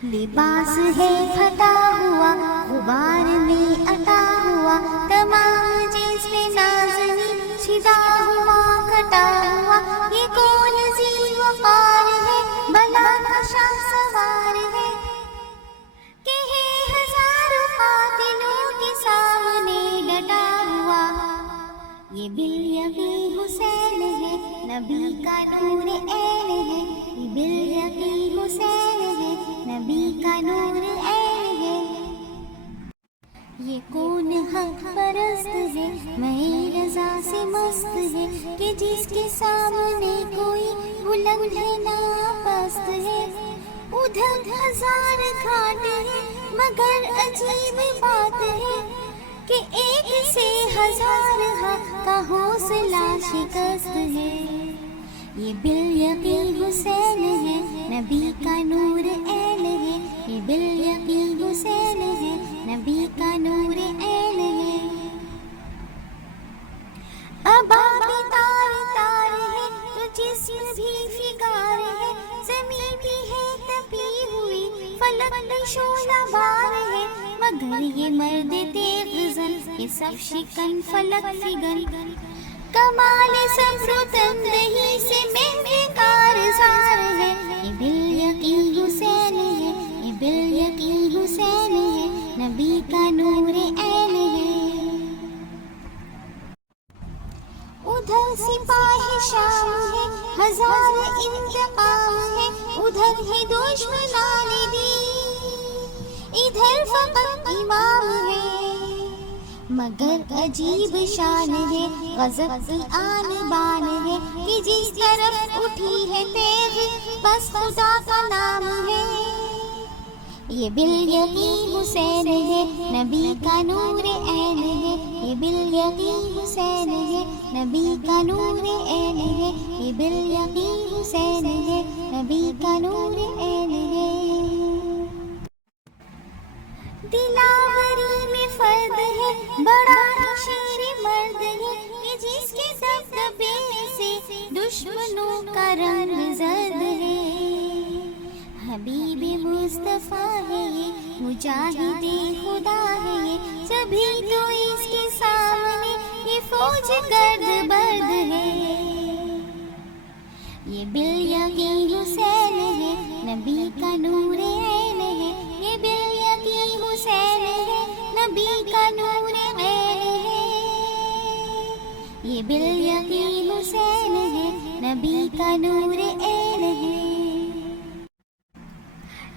लिबास है फटा हुआ, गुबार में अटा हुआ, तमाम जिसमें नाज़नी छिदा हुआ कटा हुआ। ये कौन ज़ी वक़ार है, बला का शाह सवार है, कि है हज़ारों कातिलों के सामने डटा हुआ। ये बिल-यक़ी हुसैन है, नबी का नूर ऐन है। ये बिल-यक़ी हुसैन है, नबी का नूर ऐन है। ये कौन हक परस्त है, मैं रज़ा से मस्त है, कि जिसके सामने कोई बुलंद है ना पस्त है। उधर हजार घाट है, मगर अजीब बात है, कि एक से हजार हक का हौसला शिकस्त है। ये बिल-यक़ी हुसैन है, नबी का नूर ऐन है। ये बिल-यक़ी हुसैन है, नबी का नूर ऐन है। अबा भी तार तार है, तो जिस्म भी फिगार है, ज़मीं भी है तपी हुई, फलक भी शोला बार है, मगर ये मर्द तेग़ ज़न, ये सब शिकन फलक फिगन, कमाल सब्र तंदही से महंगे कारज़ार है। ये बिल-यक़ी हुसैन है, ये बिल-यक़ी हुसैन है, नबी का नूर ऐन है। उधर सिपाही शाम है, हजार इंतकाम है, उधर है दुश्मनाने दी, इधर फ़क़त इमाम है, मगर अजीब शान है, गज़ब की आन बान है, कि जिस तरफ उठी है तेग़ बस खुदा का नाम है। ये बिल-यक़ी हुसैन है, नबी का नूर ऐन है। ये बिल-यक़ी हुसैन है, नबी का नूर ऐन है। ये बिल-यक़ी हुसैन है, नबी का नूर ऐन है। दिलावरी में फर्द है, बड़ा ही शेर मर्द है, कि जिसके दबदबे से दुश्मनों का रंग ज़र्द है। हबीब मुस्तफ़ा है ये, मुजाहिदे खुदा है ये, सभी तो इसके सामने ये फौज गर्द बर्द है। ये बिल-यक़ी हुसैन है, नबी का नूर ऐन है। ये बिल-यक़ी हुसैन है, नबी का नूर ऐन है। ये बिल-यक़ी हुसैन है, नबी का नूर ऐन है।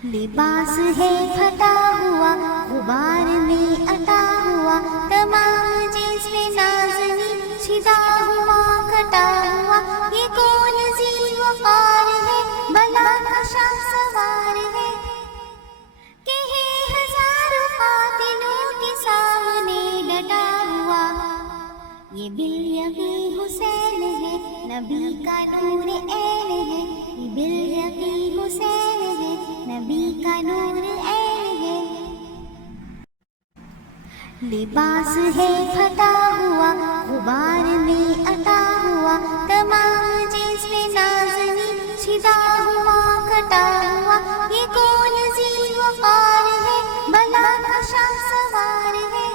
लिबास है फटा हुआ, गुबार में अटा हुआ, तमाम जिसमें नाज़नी छिदा हुआ कटा हुआ। ये कौन ज़ी वक़ार है, बला का शाह सवार है, कि है हज़ारों कातिलों के सामने डटा हुआ। ये बिल-यक़ी हुसैन है, नबी का नूर ऐन है। ये बिल-यक़ी हुसैन है, नबी का नूर ऐन है। लिबास है फटा हुआ, गुबार में अटा हुआ, तमाम जिसमें नाज़नी छिदा हुआ कटा हुआ। ये कौन ज़ी वक़ार है, बला का शाह सवार है,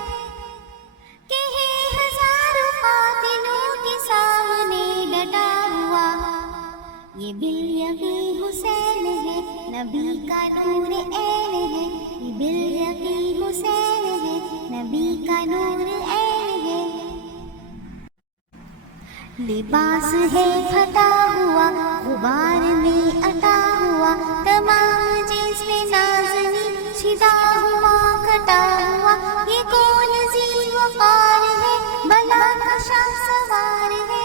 कि है हज़ारों कातिलों के सामने डटा हुआ। ये बिल-यक़ी हुसैन है, नबी का नूर ऐन है। ये बिल-यक़ी हुसैन है, नबी का नूर ऐन है। लिबास है फटा हुआ, गुबार में अटा हुआ, तमाम जिसमें नाज़नी छिदा हुआ कटा हुआ। ये कौन ज़ी वक़ार है, बला का शाह सवार है,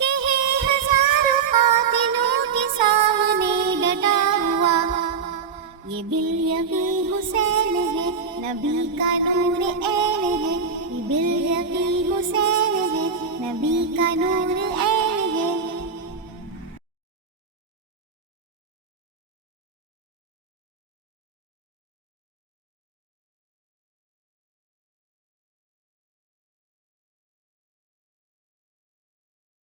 कि है हज़ारों कातिलों के सामने डटा हुआ। ये बिल-यक़ी हुसैन है, नबी का नूर ऐन है। ये बिल-यक़ी हुसैन है, नबी का नूर ऐन है।